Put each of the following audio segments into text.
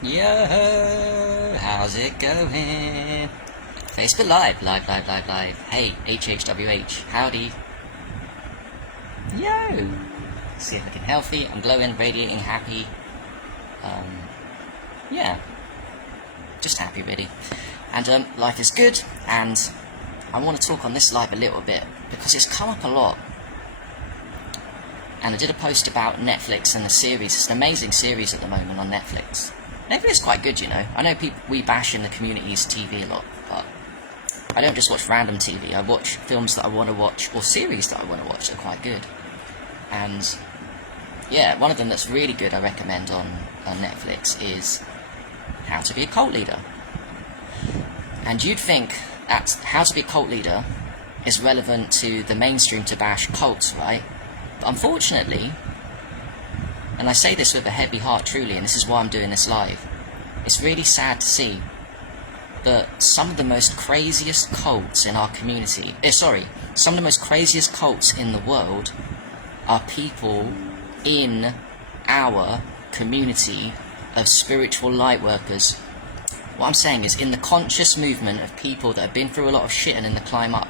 Yo, how's it going? Facebook live. Hey, HHWH, howdy. Yo, see if looking healthy. I'm glowing, radiating, happy. Yeah, just happy really. And life is good. And I want to talk on this live a little bit because it's come up a lot. And I did a post about Netflix and the series. It's an amazing series at the moment on Netflix. Netflix is quite good, you know. I know we bash in the community's TV a lot, but I don't just watch random TV. I watch films that I want to watch, or series that I want to watch that are quite good. And yeah, one of them that's really good I recommend on Netflix is How to Be a Cult Leader. And you'd think that How to Be a Cult Leader is relevant to the mainstream to bash cults, right? But unfortunately, and I say this with a heavy heart truly, and this is why I'm doing this live, it's really sad to see that some of the most craziest cults in our community, some of the most craziest cults in the world are people in our community of spiritual light workers. What I'm saying is, in the conscious movement of people that have been through a lot of shit and in the climb up,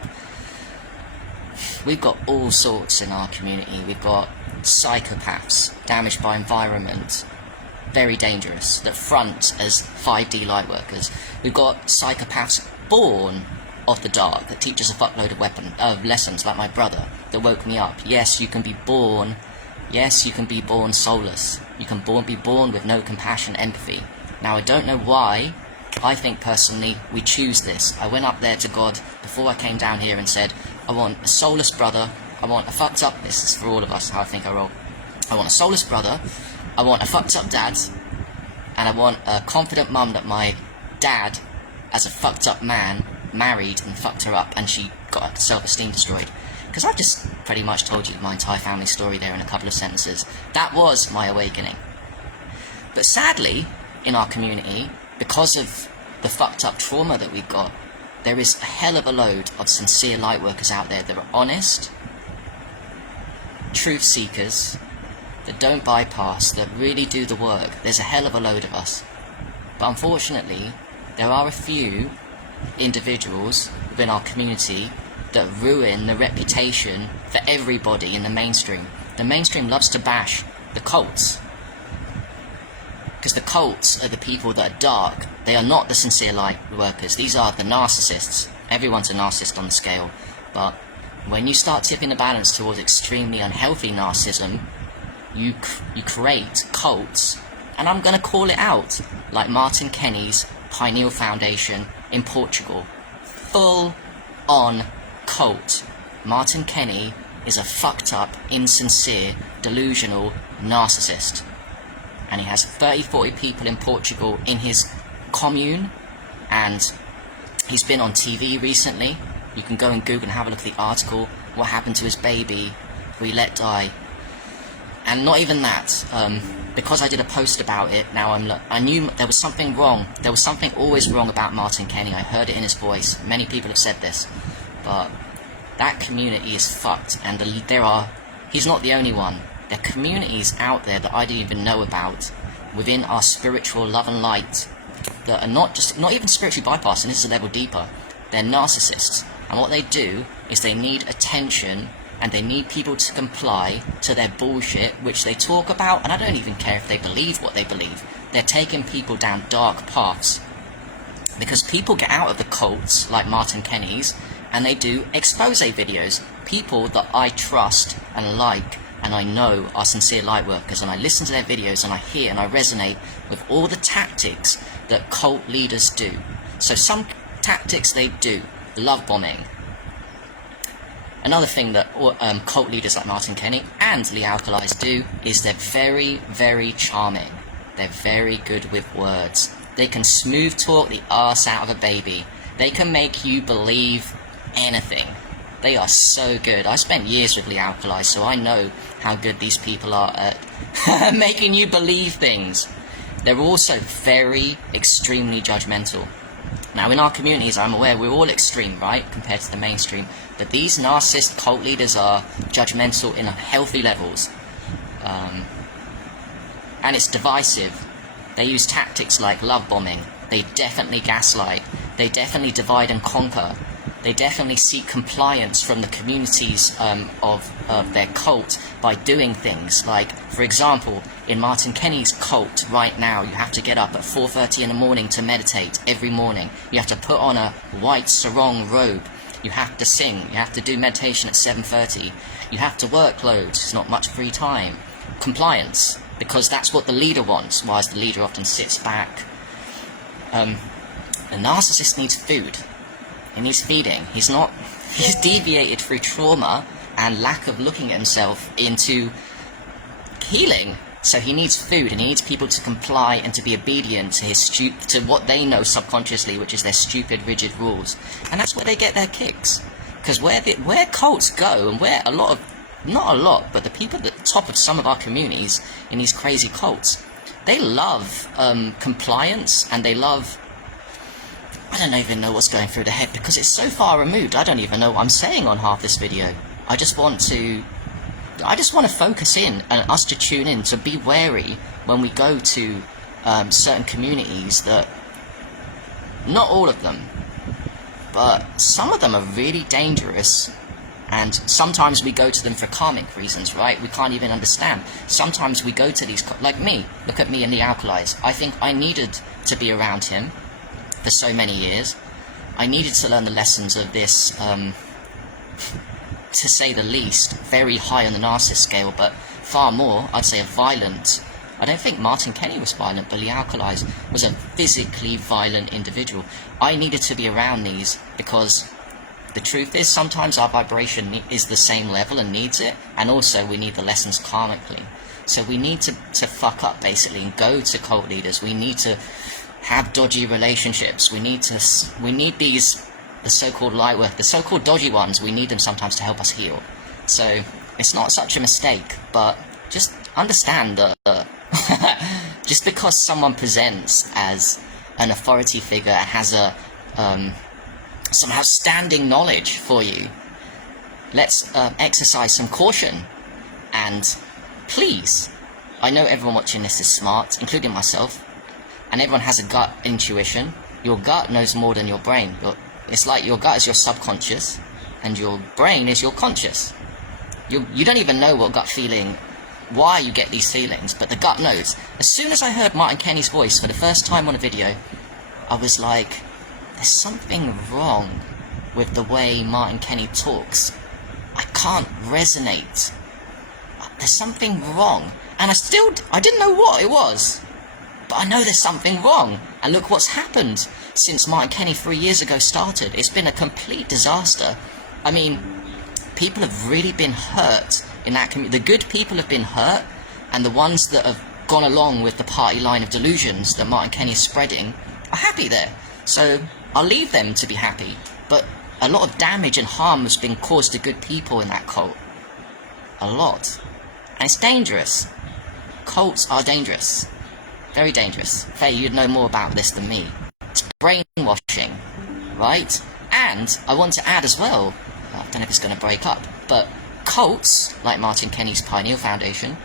we've got all sorts in our community. We've got psychopaths, damaged by environment, very dangerous, that front as 5D light workers. We've got psychopaths born of the dark that teach us a fuckload of lessons, like my brother that woke me up. Yes, you can be born. Yes, you can be born soulless. You can be born with no compassion, empathy. Now, I don't know why. I think personally we choose this. I went up there to God before I came down here and said, I want a soulless brother. I want a fucked up, this is for all of us, how I think I roll. I want a soulless brother, I want a fucked up dad, and I want a confident mum that my dad, as a fucked up man, married and fucked her up and she got her self-esteem destroyed. Because I've just pretty much told you my entire family story there in a couple of sentences. That was my awakening. But sadly, in our community, because of the fucked up trauma that we've got, there is a hell of a load of sincere light workers out there that are honest, truth seekers, that don't bypass, that really do the work. There's a hell of a load of us. But unfortunately, there are a few individuals within our community that ruin the reputation for everybody in the mainstream. The mainstream loves to bash the cults, because the cults are the people that are dark. They are not the sincere light workers. These are the narcissists. Everyone's a narcissist on the scale. But when you start tipping the balance towards extremely unhealthy narcissism, you create cults, and I'm going to call it out, like Martin Kenny's Pineal Foundation in Portugal. Full-on cult. Martin Kenny is a fucked up, insincere, delusional narcissist. And he has 30-40 people in Portugal in his commune, and he's been on TV recently. You can go and Google and have a look at the article, what happened to his baby who he let die. And not even that, because I did a post about it, now I knew there was something wrong. There was something always wrong about Martin Kenny. I heard it in his voice. Many people have said this. But that community is fucked, and he's not the only one. There are communities out there that I didn't even know about within our spiritual love and light that are not even spiritually bypassing. This is a level deeper. They're narcissists, and what they do is they need attention and they need people to comply to their bullshit, which they talk about, and I don't even care if they believe what they believe. They're taking people down dark paths, because people get out of the cults like Martin Kenny's and they do expose videos. People that I trust and like and I know are sincere light workers, and I listen to their videos and I hear and I resonate with all the tactics that cult leaders do. So some tactics they do, love bombing. Another thing that cult leaders like Martin Kenny and Lee Alkalis do is they're very, very charming. They're very good with words. They can smooth talk the arse out of a baby. They can make you believe anything. They are so good. I spent years with Lee Alkalis, so I know how good these people are at making you believe things. They're also very, extremely judgmental. Now, in our communities, I'm aware we're all extreme, right, compared to the mainstream. But these narcissist cult leaders are judgmental in healthy levels. And it's divisive. They use tactics like love bombing. They definitely gaslight. They definitely divide and conquer. They definitely seek compliance from the communities of their cult by doing things like, for example, in Martin Kenny's cult right now, you have to get up at 4:30 in the morning to meditate every morning. You have to put on a white sarong robe. You have to sing. You have to do meditation at 7:30. You have to work loads. There's not much free time. Compliance, because that's what the leader wants, whilst the leader often sits back. The narcissist needs food. He needs feeding. He's deviated through trauma and lack of looking at himself into healing. So he needs food, and he needs people to comply and to be obedient to to what they know subconsciously, which is their stupid, rigid rules. And that's where they get their kicks. Because where cults go, and where not a lot, but the people at the top of some of our communities in these crazy cults, they love compliance, and they love, I don't even know what's going through the head, because it's so far removed. I don't even know what I'm saying on half this video. I just want to focus in, and us to tune in, to be wary when we go to certain communities that, not all of them, but some of them are really dangerous, and sometimes we go to them for karmic reasons, right? We can't even understand. Sometimes we go to these, like me, look at me and the alkalis. I think I needed to be around him for so many years. I needed to learn the lessons of this, to say the least, very high on the narcissist scale, but far more, I'd say, a violent. I don't think Martin Kenny was violent, but the alkalis was a physically violent individual. I needed to be around these because the truth is, sometimes our vibration is the same level and needs it, and also we need the lessons karmically. So we need to fuck up, basically, and go to cult leaders. We need to have dodgy relationships. We need these, the so-called light work, the so-called dodgy ones, we need them sometimes to help us heal. So it's not such a mistake, but just understand that just because someone presents as an authority figure and has a somehow standing knowledge for you, let's exercise some caution. And please, I know everyone watching this is smart, including myself, and everyone has a gut intuition. Your gut knows more than your brain. It's like your gut is your subconscious, and your brain is your conscious. You don't even know what gut feeling, why you get these feelings, but the gut knows. As soon as I heard Martin Kenny's voice for the first time on a video, I was like, there's something wrong with the way Martin Kenny talks. I can't resonate. There's something wrong. And I didn't know what it was, but I know there's something wrong. And look what's happened since Martin Kenny 3 years ago started. It's been a complete disaster. I mean, people have really been hurt in that community. The good people have been hurt, and the ones that have gone along with the party line of delusions that Martin Kenny is spreading are happy there. So I'll leave them to be happy. But a lot of damage and harm has been caused to good people in that cult. A lot. And it's dangerous. Cults are dangerous. Very dangerous. Faye, you'd know more about this than me. It's brainwashing, right? And I want to add as well, I don't know if it's going to break up, but cults, like Martin Kenny's Pineal Foundation,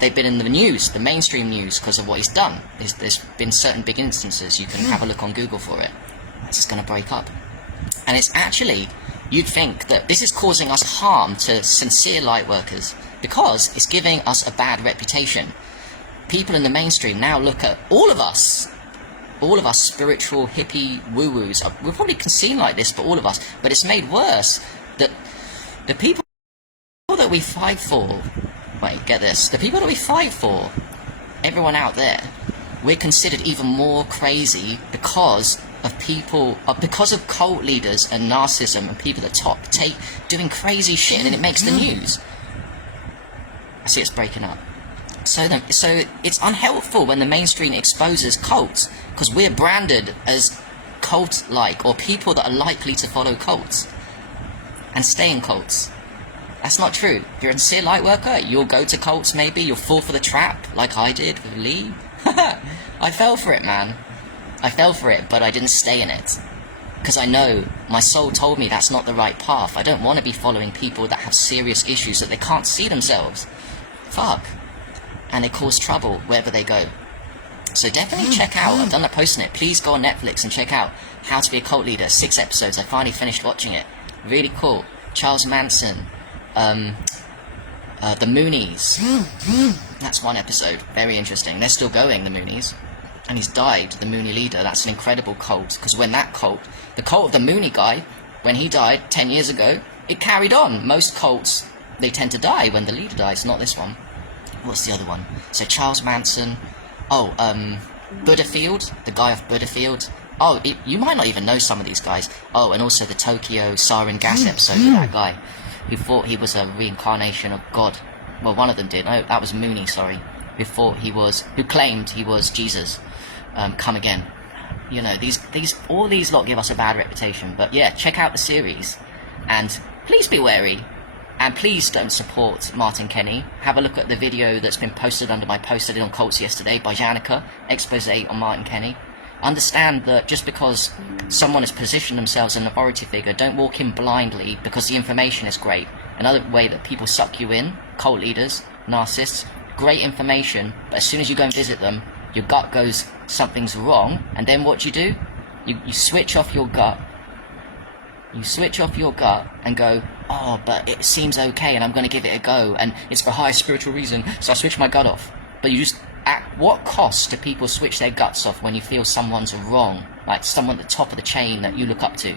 they've been in the news, the mainstream news, because of what he's done. There's been certain big instances. You can have a look on Google for it. It's just going to break up. And it's actually, you'd think that this is causing us harm to sincere light workers, because it's giving us a bad reputation. People in the mainstream now look at all of us spiritual hippie woo-woos. We're probably seen like this, but all of us. But it's made worse that the people that we fight for, wait, get this, the people that we fight for, everyone out there, we're considered even more crazy because of because of cult leaders and narcissism and people at the top doing crazy shit, and it makes the news. I see it's breaking up. So it's unhelpful when the mainstream exposes cults, because we're branded as cult-like, or people that are likely to follow cults and stay in cults. That's not true. If you're a sincere light worker, you'll go to cults maybe, you'll fall for the trap, like I did with Lee. I fell for it, man. I fell for it, but I didn't stay in it. Because I know, my soul told me that's not the right path. I don't want to be following people that have serious issues that they can't see themselves. Fuck. And they cause trouble wherever they go. So definitely check out, I've done a post on it, please go on Netflix and check out How to Be a Cult Leader, 6 episodes, I finally finished watching it, really cool. Charles Manson, the Moonies, that's one episode, very interesting, they're still going, the Moonies, and he's died, the Mooney leader, that's an incredible cult, because when that cult, the cult of the Mooney guy, when he died 10 years ago, it carried on. Most cults, they tend to die when the leader dies, not this one. What's the other one? So Charles Manson, Buddhafield, the guy of Buddhafield. Oh, you might not even know some of these guys. Oh, and also the Tokyo sarin gas episode with that guy who thought he was a reincarnation of God. Well, one of them did. Oh, that was Mooney, sorry. Who claimed he was Jesus, come again. You know, all these lot give us a bad reputation. But yeah, check out the series, and please be wary. And please don't support Martin Kenny. Have a look at the video that's been posted under my post I did on cults yesterday by Janica, expose on Martin Kenny. Understand that just because someone has positioned themselves as an authority figure, don't walk in blindly because the information is great. Another way that people suck you in, cult leaders, narcissists, great information, but as soon as you go and visit them, your gut goes, something's wrong, and then what do? You switch off your gut. You switch off your gut and go, oh, but it seems okay and I'm going to give it a go and it's for high spiritual reason, so I switch my gut off. But you just, at what cost do people switch their guts off when you feel someone's wrong, like someone at the top of the chain that you look up to,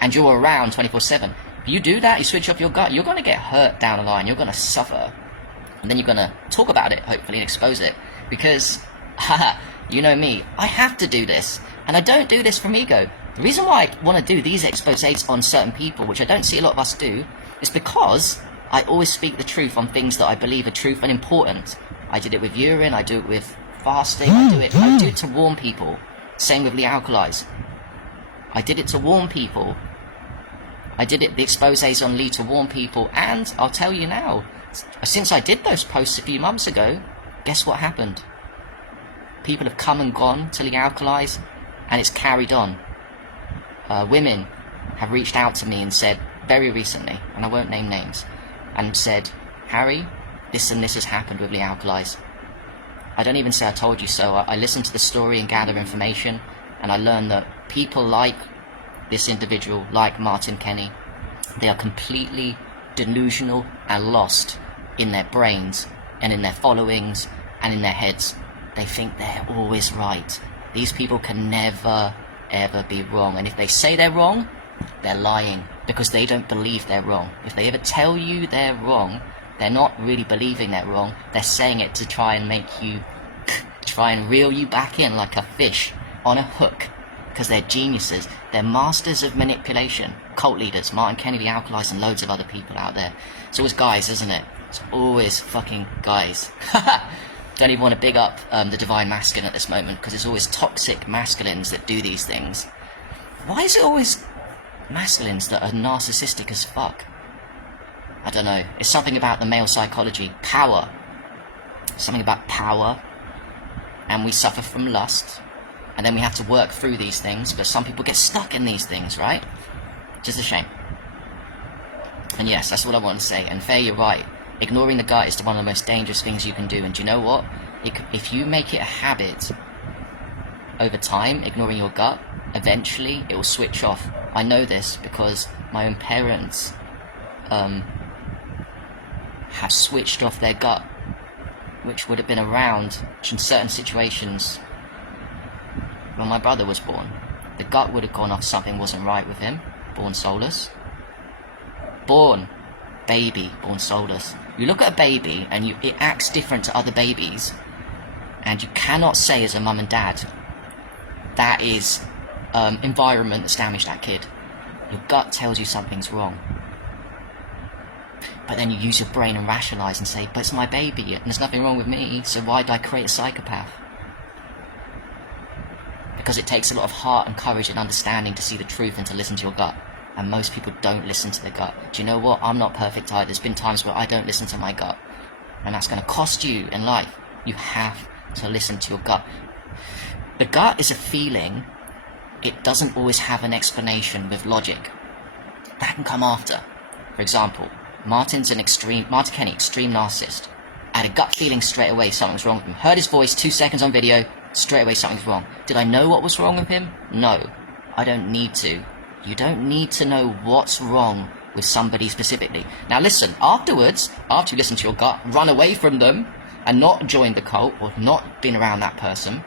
and you're around 24/7? If you do that, you switch off your gut, you're going to get hurt down the line, you're going to suffer, and then you're going to talk about it, hopefully, and expose it, because, haha, you know me, I have to do this, and I don't do this from ego. The reason why I want to do these exposés on certain people, which I don't see a lot of us do, is because I always speak the truth on things that I believe are truth and important. I did it with urine, I do it with fasting, I do it to warn people. Same with the alkalis. I did it to warn people. I did it, the exposés on Lee, to warn people, and I'll tell you now, since I did those posts a few months ago, guess what happened? People have come and gone to the alkalis, and it's carried on. Women have reached out to me and said, very recently, and I won't name names, and said, Harry, this and this has happened with the alkalis. I don't even say I told you so. I listen to the story and gather information, and I learn that people like this individual, like Martin Kenny, they are completely delusional and lost in their brains and in their followings and in their heads. They think they're always right. These people can never ever be wrong, and if they say they're wrong, they're lying, because they don't believe they're wrong. If they ever tell you they're wrong, they're not really believing they're wrong, they're saying it to try and make you, try and reel you back in like a fish on a hook, because they're geniuses, they're masters of manipulation. Cult leaders, Martin Kenny, the alkalis, and loads of other people out there. It's always guys, isn't it? It's always fucking guys. Don't even want to big up the divine masculine at this moment, because it's always toxic masculines that do these things. Why is it always masculines that are narcissistic as fuck? I don't know. It's something about the male psychology. Power. Something about power. And we suffer from lust. And then we have to work through these things, but some people get stuck in these things, right? Just a shame. And yes, that's what I want to say. And Faye, you're right. Ignoring the gut is one of the most dangerous things you can do. And do you know what? If you make it a habit over time, ignoring your gut, eventually it will switch off. I know this because my own parents have switched off their gut, which would have been around in certain situations when my brother was born. The gut would have gone off, something wasn't right with him. Born soulless. Born baby, born soulless. You look at a baby and it acts different to other babies, and you cannot say as a mum and dad that is environment that's damaged that kid. Your gut tells you something's wrong, but then you use your brain and rationalize and say, but it's my baby and there's nothing wrong with me, so why did I create a psychopath? Because it takes a lot of heart and courage and understanding to see the truth and to listen to your gut. And most people don't listen to their gut. Do you know what? I'm not perfect either. There's been times where I don't listen to my gut. And that's going to cost you in life. You have to listen to your gut. The gut is a feeling. It doesn't always have an explanation with logic. That can come after. For example, Martin Kenny, extreme narcissist. I had a gut feeling straight away something's wrong with him. Heard his voice 2 seconds on video, straight away something's wrong. Did I know what was wrong with him? No. I don't need to. You don't need to know what's wrong with somebody specifically. Now listen, afterwards, after you listen to your gut, run away from them and not join the cult or not been around that person.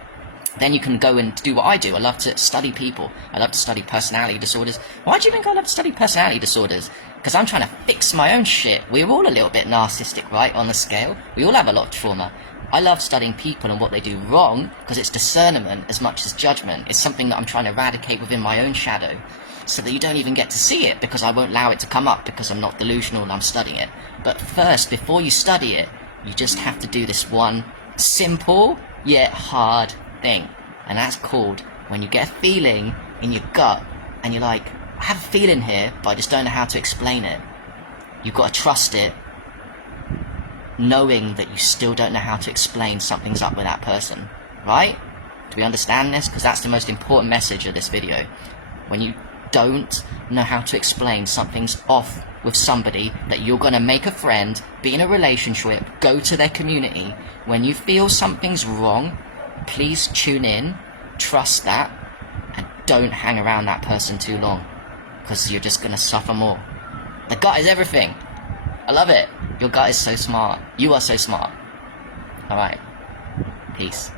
Then you can go and do what I do. I love to study people. I love to study personality disorders. Why do you think I love to study personality disorders? Because I'm trying to fix my own shit. We're all a little bit narcissistic, right, on the scale. We all have a lot of trauma. I love studying people and what they do wrong because it's discernment as much as judgment. It's something that I'm trying to eradicate within my own shadow so that you don't even get to see it because I won't allow it to come up because I'm not delusional and I'm studying it. But first, before you study it, you just have to do this one simple yet hard thing, and that's called when you get a feeling in your gut and you're like, I have a feeling here but I just don't know how to explain it. You've got to trust it, knowing that you still don't know how to explain something's up with that person, right? Do we understand this? Because that's the most important message of this video. When you don't know how to explain something's off with somebody that you're going to make a friend, be in a relationship, go to their community, when you feel something's wrong, please tune in, trust that, and don't hang around that person too long, because you're just going to suffer more. The gut is everything. I love it. Your gut is so smart. You are so smart. Alright. Peace.